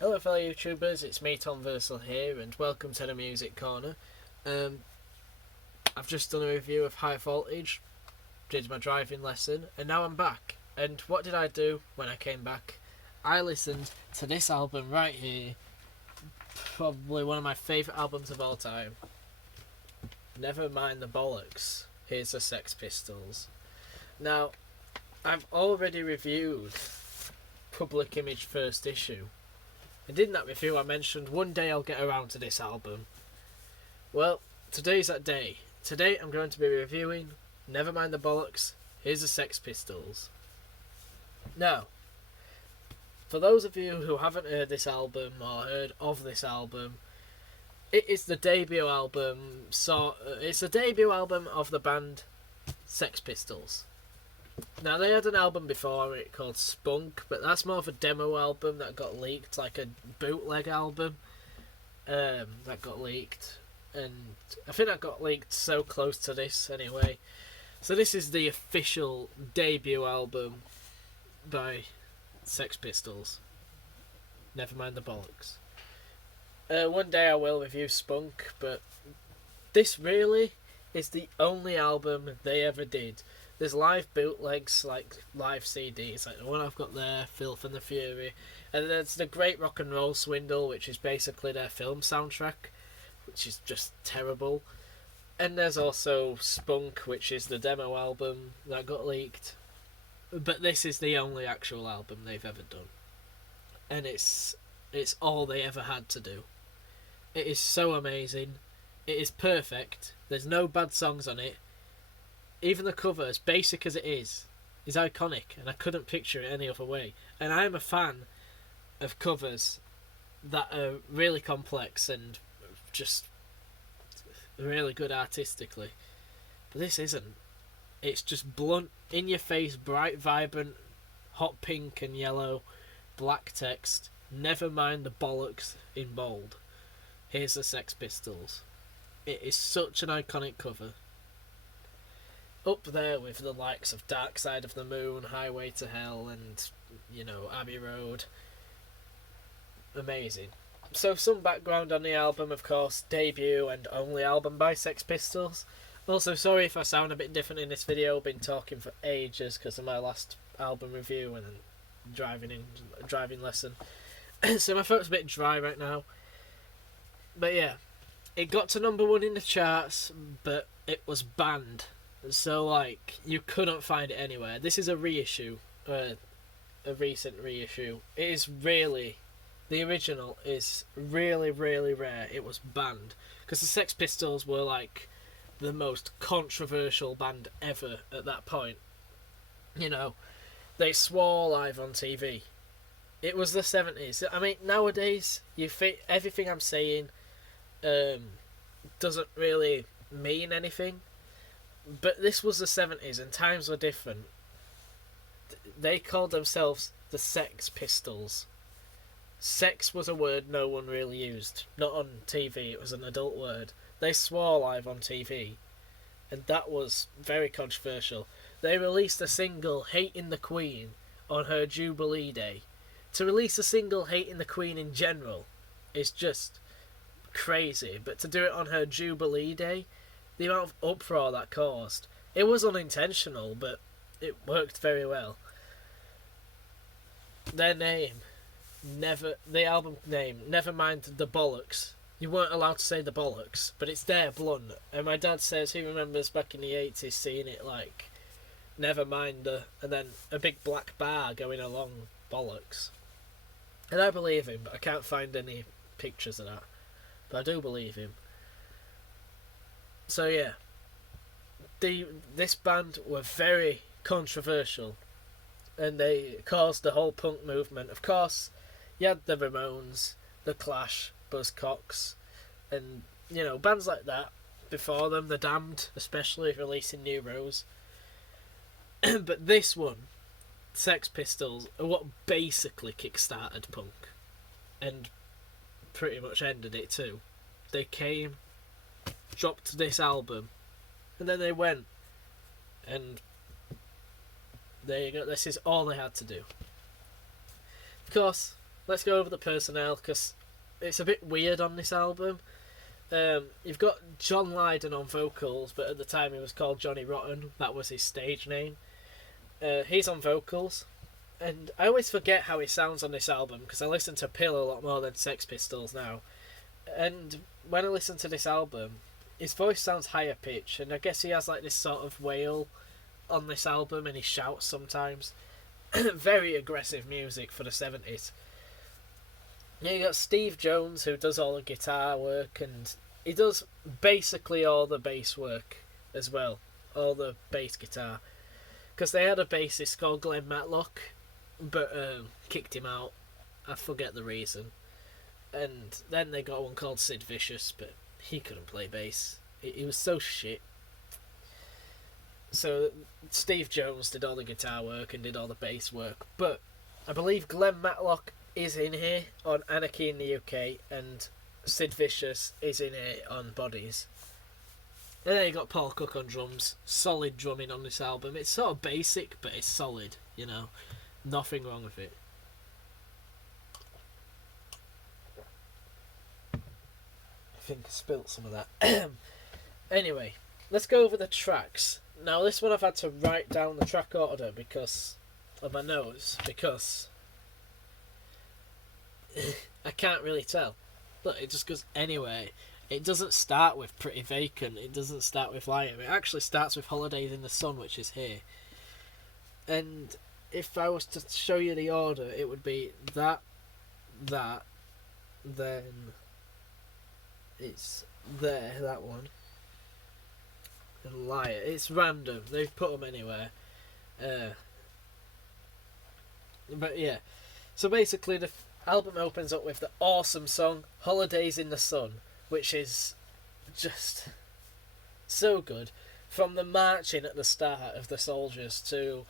Hello fellow YouTubers, it's me Tom Versal here and welcome to the Music Corner. I've just done a review of High Voltage, did my driving lesson, and now I'm back. And what did I do when I came back? I listened to this album right here, probably one of my favourite albums of all time. Never mind the Bollocks, here's the Sex Pistols. Now, I've already reviewed Public Image first issue. And in that review I mentioned one day I'll get around to this album. Well, today's that day. Today I'm going to be reviewing Never Mind the Bollocks, here's the Sex Pistols. Now, for those of you who haven't heard this album or heard of this album, it is the debut album. It's the debut album of the band Sex Pistols. Now, they had an album before it called Spunk, but that's more of a demo album that got leaked, like a bootleg album that got leaked. And I think that got leaked so close to this anyway. So this is the official debut album by Sex Pistols. Never mind the Bollocks. One day I will review Spunk, but this really is the only album they ever did. There's live bootlegs, like live CDs, like the one I've got there, Filth and the Fury. And there's the Great Rock and Roll Swindle, which is basically their film soundtrack, which is just terrible. And there's also Spunk, which is the demo album that got leaked. But this is the only actual album they've ever done. And it's all they ever had to do. It is so amazing. It is perfect. There's no bad songs on it. Even the cover, as basic as it is iconic, and I couldn't picture it any other way. And I am a fan of covers that are really complex and just really good artistically. But this isn't. It's just blunt, in-your-face, bright, vibrant, hot pink and yellow, black text. Never mind the Bollocks in bold. Here's the Sex Pistols. It is such an iconic cover. Up there with the likes of Dark Side of the Moon, Highway to Hell, and, Abbey Road. Amazing. So some background on the album, of course, debut and only album by Sex Pistols. Also, sorry if I sound a bit different in this video, I've been talking for ages because of my last album review and driving lesson. So my throat's a bit dry right now. But yeah, it got to number 1 in the charts, but it was banned. So, you couldn't find it anywhere. This is a reissue, a recent reissue. It is really, the original is really, really rare. It was banned. Because the Sex Pistols were, the most controversial band ever at that point. They swore live on TV. It was the 70s. I mean, nowadays, everything I'm saying doesn't really mean anything. But this was the 70s and times were different. They called themselves the Sex Pistols. Sex was a word no one really used. Not on TV, it was an adult word. They swore live on TV. And that was very controversial. They released a single, Hating the Queen, on her Jubilee Day. To release a single Hating the Queen in general is just crazy. But to do it on her Jubilee Day, the amount of uproar that caused. It was unintentional, but it worked very well. Their name, the album name, Never Mind the Bollocks. You weren't allowed to say the Bollocks, but it's there blunt. And my dad says he remembers back in the 80s seeing it Never Mind and then a big black bar going along Bollocks. And I believe him, but I can't find any pictures of that. But I do believe him. So yeah, this band were very controversial, and they caused the whole punk movement. Of course, you had the Ramones, the Clash, Buzzcocks, and bands like that before them. The Damned, especially, releasing New Rose. But this one, Sex Pistols, are what basically kick-started punk, and pretty much ended it too. They came, dropped this album, and then they went, and there you go. This is all they had to do. Of course, let's go over the personnel, because it's a bit weird on this album. You've got John Lydon on vocals, but at the time he was called Johnny Rotten. That was his stage name. He's on vocals, and I always forget how he sounds on this album because I listen to Pill a lot more than Sex Pistols now. And when I listen to this album, his voice sounds higher pitch, and I guess he has like this sort of wail on this album, and he shouts sometimes. Very aggressive music for the 70s. Yeah, you got Steve Jones, who does all the guitar work, and he does basically all the bass work as well, all the bass guitar. Because they had a bassist called Glenn Matlock, but kicked him out. I forget the reason. And then they got one called Sid Vicious, but he couldn't play bass. He was so shit. So Steve Jones did all the guitar work and did all the bass work. But I believe Glenn Matlock is in here on Anarchy in the UK, and Sid Vicious is in here on Bodies. And then you got Paul Cook on drums. Solid drumming on this album. It's sort of basic, but it's solid, you know. Nothing wrong with it. I think I spilt some of that. Anyway, let's go over the tracks. Now this one I've had to write down the track order because of my nose, because I can't really tell. Look, it just goes anyway. It doesn't start with Pretty Vacant. It doesn't start with Liar. It actually starts with Holidays in the Sun, which is here. And if I was to show you the order, it would be that, then it's there, that one, and Liar. It's random. They've put them anywhere. But yeah. So basically the album opens up with the awesome song Holidays in the Sun, which is just so good. From the marching at the start of the soldiers to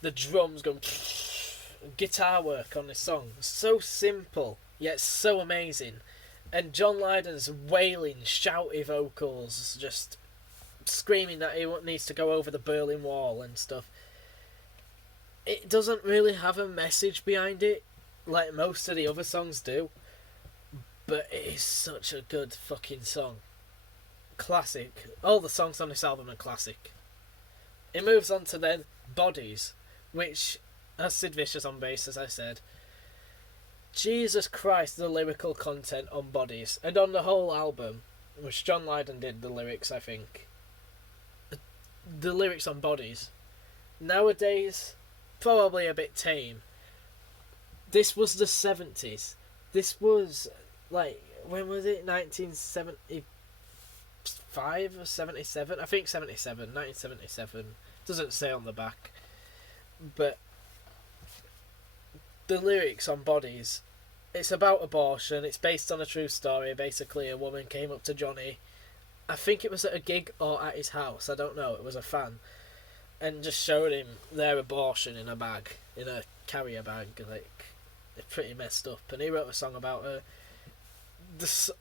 the drums going, guitar work on this song. So simple, yet so amazing. And John Lydon's wailing, shouty vocals, just screaming that he needs to go over the Berlin Wall and stuff. It doesn't really have a message behind it, like most of the other songs do. But it is such a good fucking song. Classic. All the songs on this album are classic. It moves on to then Bodies, which has Sid Vicious on bass, as I said. Jesus Christ, the lyrical content on Bodies. And on the whole album, which John Lydon did the lyrics, I think. The lyrics on Bodies. Nowadays, probably a bit tame. This was the 70s. This was, like, when was it? 1975 or 77? I think 77. 1977. Doesn't say on the back. But the lyrics on Bodies, it's about abortion. It's based on a true story. Basically, a woman came up to Johnny. I think it was at a gig or at his house. I don't know. It was a fan. And just showed him their abortion in a bag. In a carrier bag. Like, they're pretty messed up. And he wrote a song about her.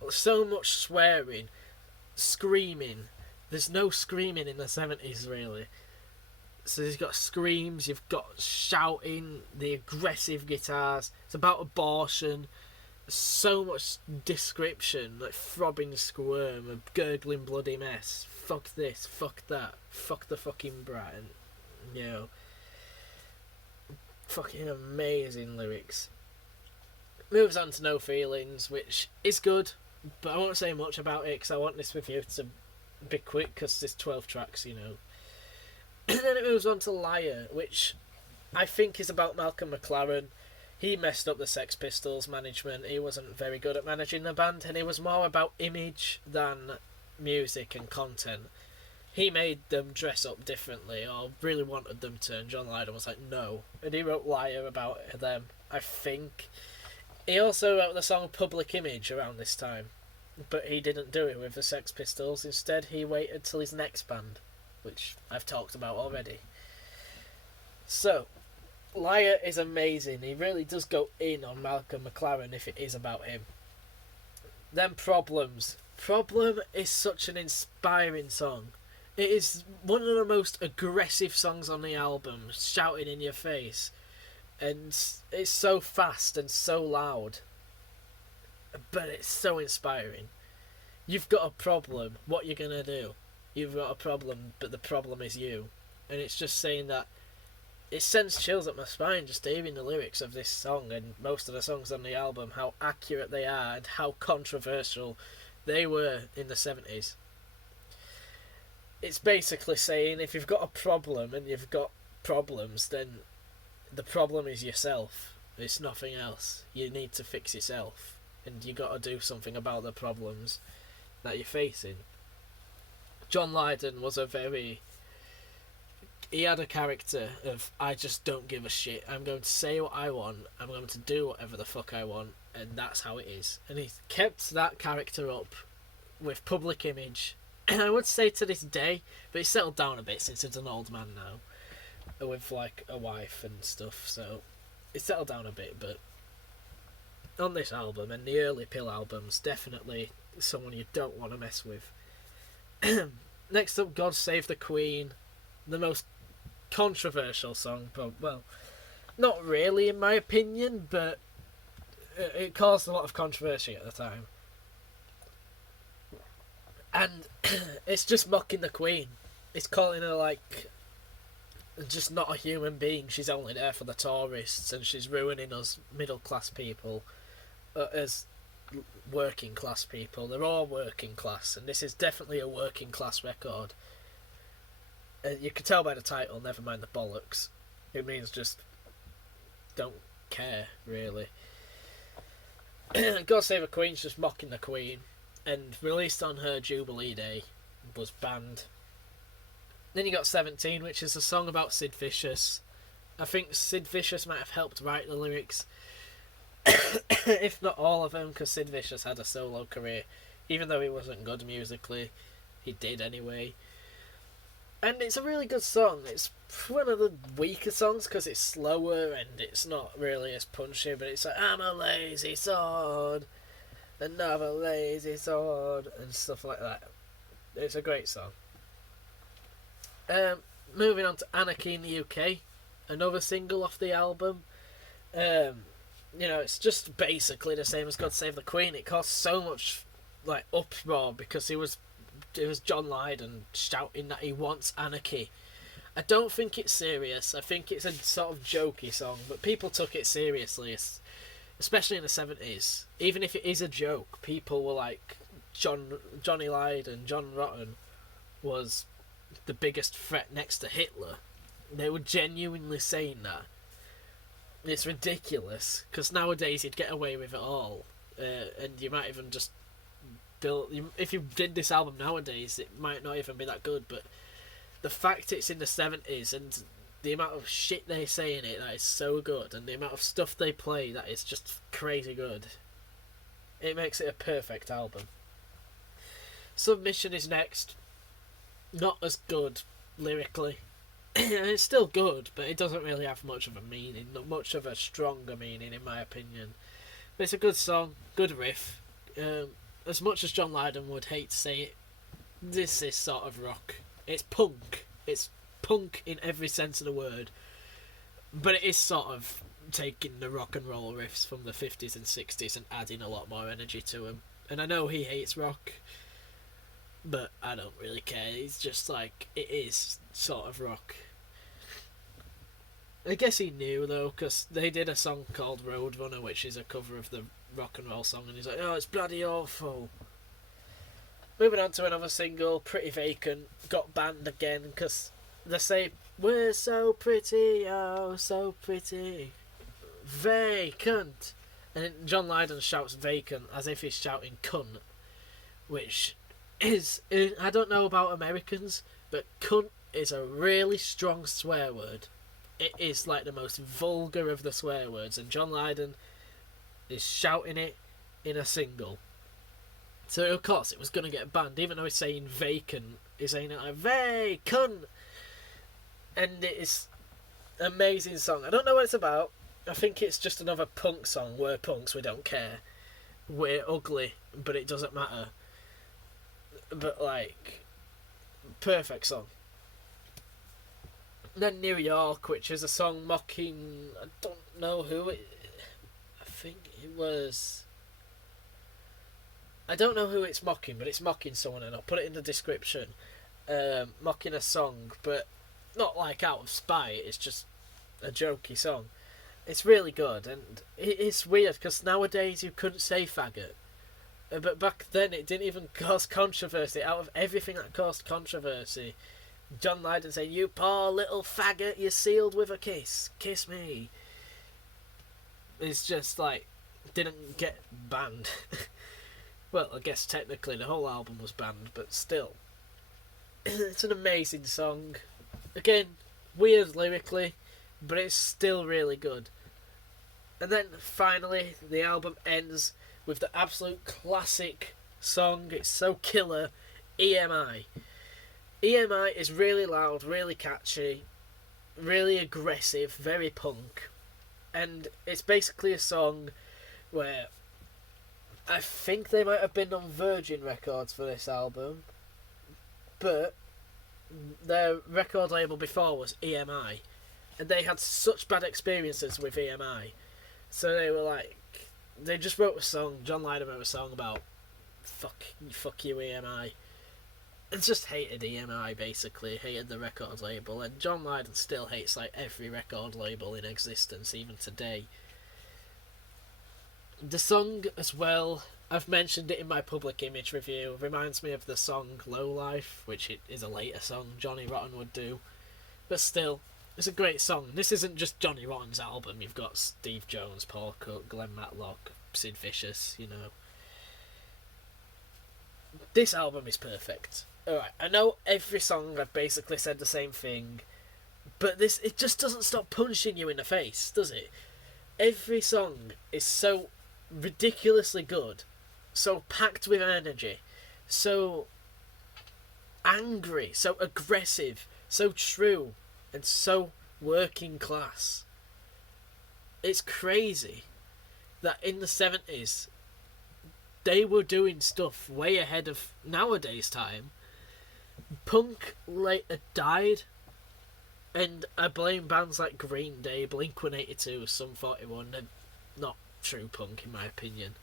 So much swearing. Screaming. There's no screaming in the 70s, really. So you've got screams, you've got shouting, the aggressive guitars. It's about abortion. So much description, like throbbing squirm, a gurgling bloody mess. Fuck this, fuck that, fuck the fucking brat, and, you know, fucking amazing lyrics. Moves on to No Feelings, which is good, but I won't say much about it because I want this review to be quick because there's 12 tracks, you know. And then it moves on to Liar, which I think is about Malcolm McLaren. He messed up the Sex Pistols management. He wasn't very good at managing the band, and it was more about image than music and content. He made them dress up differently, or really wanted them to, and John Lydon was like, no. And he wrote Liar about them, I think. He also wrote the song Public Image around this time, but he didn't do it with the Sex Pistols. Instead, he waited till his next band, which I've talked about already. So, Liar is amazing. He really does go in on Malcolm McLaren if it is about him. Then Problems. Problem is such an inspiring song. It is one of the most aggressive songs on the album, shouting in your face. and it's so fast and so loud, but it's so inspiring. You've got a problem, what you gonna do? You've got a problem, but the problem is you. And it's just saying that, it sends chills up my spine just hearing the lyrics of this song and most of the songs on the album, how accurate they are and how controversial they were in the 70s. It's basically saying if you've got a problem and you've got problems, then the problem is yourself. It's nothing else. You need to fix yourself, and you got to do something about the problems that you're facing. John Lydon was he had a character of, I just don't give a shit. I'm going to say what I want. I'm going to do whatever the fuck I want, and that's how it is. And he kept that character up with public image. And I would say to this day, but he's settled down a bit since he's an old man now, with like a wife and stuff. So he's settled down a bit, but on this album and the early Pill albums, definitely someone you don't want to mess with. Next up, God Save the Queen, the most controversial song, well, not really in my opinion, but it caused a lot of controversy at the time. And it's just mocking the Queen. It's calling her like just not a human being. She's only there for the tourists, and she's ruining us middle class people as working class people. They're all working class, and this is definitely a working class record. You can tell by the title, never mind the bollocks. It means just don't care, really. God Save the Queen's just mocking the Queen, and released on her Jubilee Day, was banned. Then you got 17, which is a song about Sid Vicious. I think Sid Vicious might have helped write the lyrics, if not all of them, because Sid Vicious had a solo career. Even though he wasn't good musically, he did anyway. And it's a really good song. It's one of the weaker songs because it's slower and it's not really as punchy, but it's like, I'm a lazy sword, another lazy sword, and stuff like that. It's a great song. Moving on to Anarchy in the UK, another single off the album. It's just basically the same as God Save the Queen. It caused so much like uproar because it was John Lydon shouting that he wants anarchy. I don't think it's serious. I think it's a sort of jokey song, but people took it seriously, especially in the 70s. Even if it is a joke, people were like, Johnny Lydon, John Rotten was the biggest threat next to Hitler. They were genuinely saying that. It's ridiculous, because nowadays you'd get away with it all, and you might even just if you did this album nowadays, it might not even be that good, but the fact it's in the 70s and the amount of shit they say in it that is so good, and the amount of stuff they play that is just crazy good, it makes it a perfect album. Submission is next. Not as good lyrically. It's still good, but it doesn't really have much of a meaning, not much of a stronger meaning in my opinion. But it's a good song, good riff. As much as John Lydon would hate to say it, this is sort of rock. It's punk. It's punk in every sense of the word. But it is sort of taking the rock and roll riffs from the 50s and 60s and adding a lot more energy to them. And I know he hates rock, but I don't really care. It's just like, it is sort of rock. I guess he knew though, because they did a song called Roadrunner, which is a cover of the rock and roll song, and he's like, oh, it's bloody awful. Moving on to another single, Pretty Vacant, got banned again because they say, we're so pretty, oh, so pretty, vacant. And then John Lydon shouts vacant as if he's shouting cunt, which is, I don't know about Americans, but cunt is a really strong swear word. It is like the most vulgar of the swear words, and John Lydon is shouting it in a single. So of course it was going to get banned, even though he's saying vacant, he's saying it like vacant. And it is an amazing song. I don't know what it's about. I think it's just another punk song. We're punks, we don't care. We're ugly, but it doesn't matter. But like, perfect song. Then New York, which is a song mocking, I don't know who it. I think it was. I don't know who it's mocking, but it's mocking someone, and I'll put it in the description. Mocking a song, but not like out of spite. It's just a jokey song. It's really good, and it's weird because nowadays you couldn't say faggot. But back then it didn't even cause controversy. Out of everything that caused controversy, John Lydon saying, "You poor little faggot, you're sealed with a kiss. Kiss me." It's just like, didn't get banned. Well, I guess technically the whole album was banned, but still. It's an amazing song. Again, weird lyrically, but it's still really good. And then finally, the album ends with the absolute classic song. It's so killer, EMI. EMI is really loud, really catchy, really aggressive, very punk. And it's basically a song where I think they might have been on Virgin Records for this album, but their record label before was EMI, and they had such bad experiences with EMI, so they were like, they just wrote a song. John Lydon wrote a song about fuck you EMI, and just hated EMI, basically hated the record label, and John Lydon still hates like every record label in existence even today. The song as well, I've mentioned it in my Public Image review, reminds me of the song Low Life, which it is a later song Johnny Rotten would do, but still, it's a great song. This isn't just Johnny Rotten's album. You've got Steve Jones, Paul Cook, Glenn Matlock, Sid Vicious, you know. This album is perfect. Alright, I know every song I've basically said the same thing, but this, it just doesn't stop punching you in the face, does it? Every song is so ridiculously good, so packed with energy, so angry, so aggressive, so true, and so working class. It's crazy that in the 70s they were doing stuff way ahead of nowadays time. Punk later died, and I blame bands like Green Day, Blink-182, Sum 41, they're not true punk in my opinion.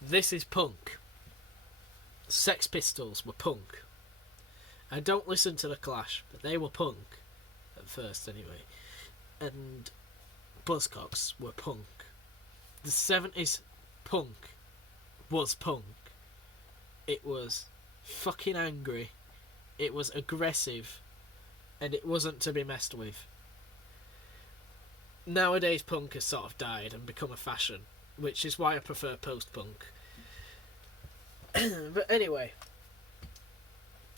This is punk. Sex Pistols were punk. I don't listen to The Clash, but they were punk. At first anyway. And Buzzcocks were punk. The 70s punk was punk. It was fucking angry. It was aggressive. And it wasn't to be messed with. Nowadays punk has sort of died and become a fashion, which is why I prefer post-punk. But anyway,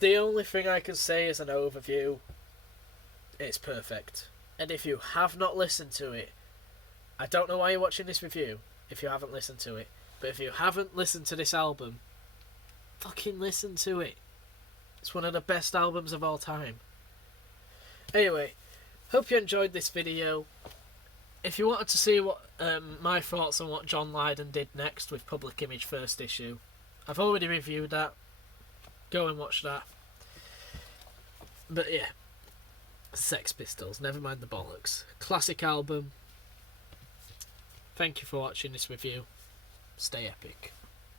the only thing I can say as an overview, it's perfect. And if you have not listened to it, I don't know why you're watching this review if you haven't listened to it, but if you haven't listened to this album, fucking listen to it. It's one of the best albums of all time. Anyway, hope you enjoyed this video. If you wanted to see what my thoughts on what John Lydon did next with Public Image first issue, I've already reviewed that. Go and watch that. But yeah, Sex Pistols, never mind the Bollocks. Classic album. Thank you for watching this review. Stay epic.